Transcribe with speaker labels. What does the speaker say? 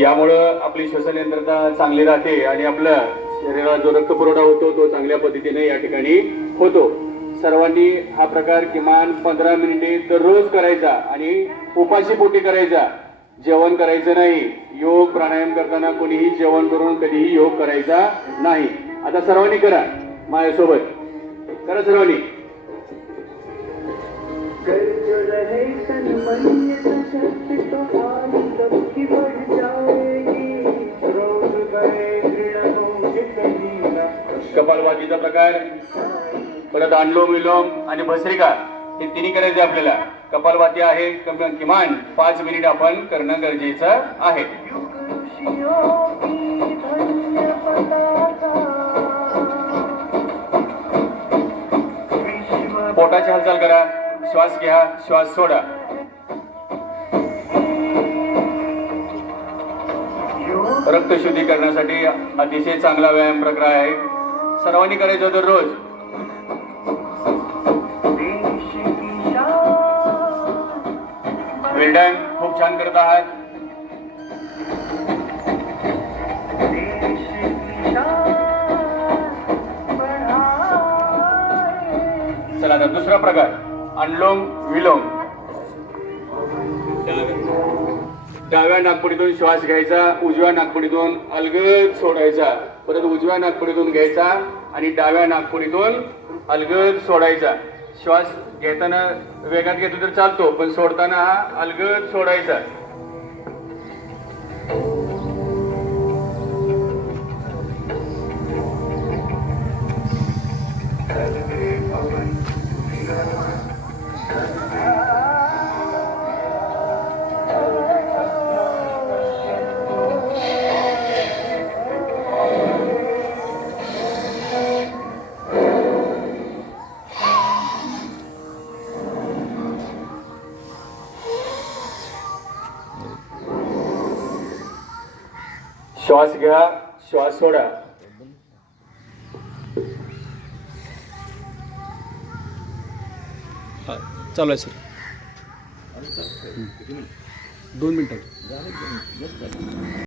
Speaker 1: यामुळं आपली श्वसन यंत्रणा चांगली राहते आणि आपलं शरीराला जो रक्त पुरवठा होतो तो चांगल्या पद्धतीने या ठिकाणी होतो. सर्वांनी हा प्रकार किमान पंधरा मिनिटे दररोज करायचा आणि उपाशी पोटी करायचा. जेवण करायचं नाही. योग प्राणायाम करताना कोणीही जेवण करून कधीही योग करायचा नाही. आता सर्वांनी करा. माझ्यासोबत. करा सर्वांनी. कपालभातीचा प्रकार परत अनुलोम विलोम आणि भस्रिका हे तिन्ही करायचे आपल्याला. कपालभाती आहे किमान पाच मिनिट आपण करणं गरजेचं आहे. पोटाची हालचाल करा श्वास घ्या श्वास सोडा. रक्तशुद्धी करण्यासाठी अतिशय चांगला व्यायाम प्रकार आहे. सर्वांनी करायचं दररोज
Speaker 2: देश
Speaker 1: वेल्डन खूप छान करत आहात. चला आता दुसरा प्रकार. अनुलोम विलोम. डाव्या नागपुडीतून श्वास घ्यायचा उजव्या नागपुडीतून अलगद सोडायचा. परत उजव्या नागपुडीतून घ्यायचा आणि डाव्या नागपुडीतून अलगद सोडायचा. श्वास घेताना वेगात घेतलं तर चालतो पण सोडताना हा अलगद सोडायचा. श्वास घ्या श्वास सोडा
Speaker 3: हा, चालू आहे सर दोन मिनटं